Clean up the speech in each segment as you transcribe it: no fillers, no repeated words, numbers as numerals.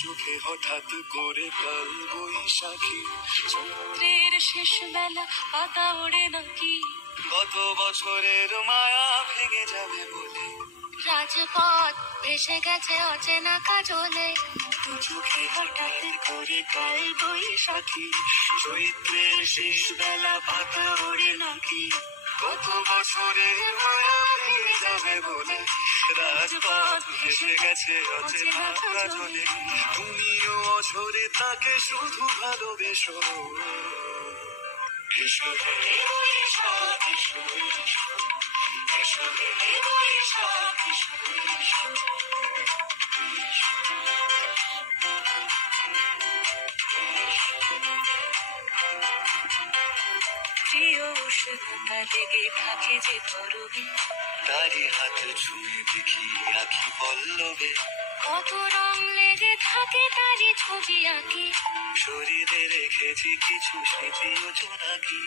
চোখে হঠাৎ করে কাল বৈশাখী, চৈত্রের শেষ বেলা পাতা ওড়ে নাকি, গত বছরের মায়া ভেঙে যাবে বলে, রাজপথ ভেসে গেছে অচেনা কাজলে, দু চোখে হঠাৎ করে কাল বৈশাখী, চৈত্রের শেষ বেলা পাতা ওড়ে নাকি, গত বছরের মায়া ভেঙে যাবে বলে, রাজপথ ভেসে গেছে অচেনা কাজলে, তুমিও অঝরে তাকে শুধু ভালোবেসো। এসো হে বৈশাখ এসো, এসো হে বৈশাখ এসো, প্রিয় উষ্ণতা লেগে থাকে যে তরবে, তারি হাত ছুঁয়ে দেখি আঁখি পল্লবে, কত রং লেগে থাকে তারই ছবি আঁকি, শরীরে রেখেছি কিছু স্মৃতি ও জোনাকি,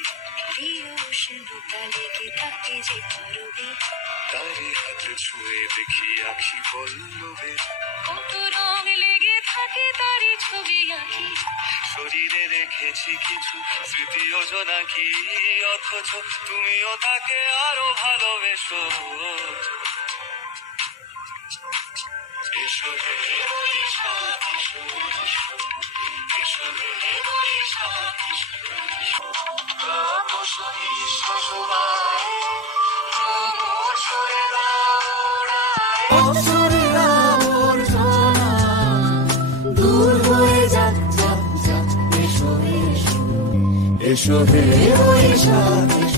প্রিয় উষ্ণতা লেগে থাকে যে তরবে, তারি হাত ছুঁয়ে দেখি আঁখি পল্লবে, কত রং লেগে থাকে তারই ছবি আঁকি, শরীরে রেখেছি কিছু স্মৃতি ও জোনাকি, অথচ তুমিও তাকে আরো ভালোবেসো। এসো হে বৈশাখ এসো, এসো হে বৈশাখ এসো, তাপসী শোভায় ভ্রমর সরে দূর হয়ে যাক যাক যাক, এসো এসো, এসো হে বৈশাখ এসো।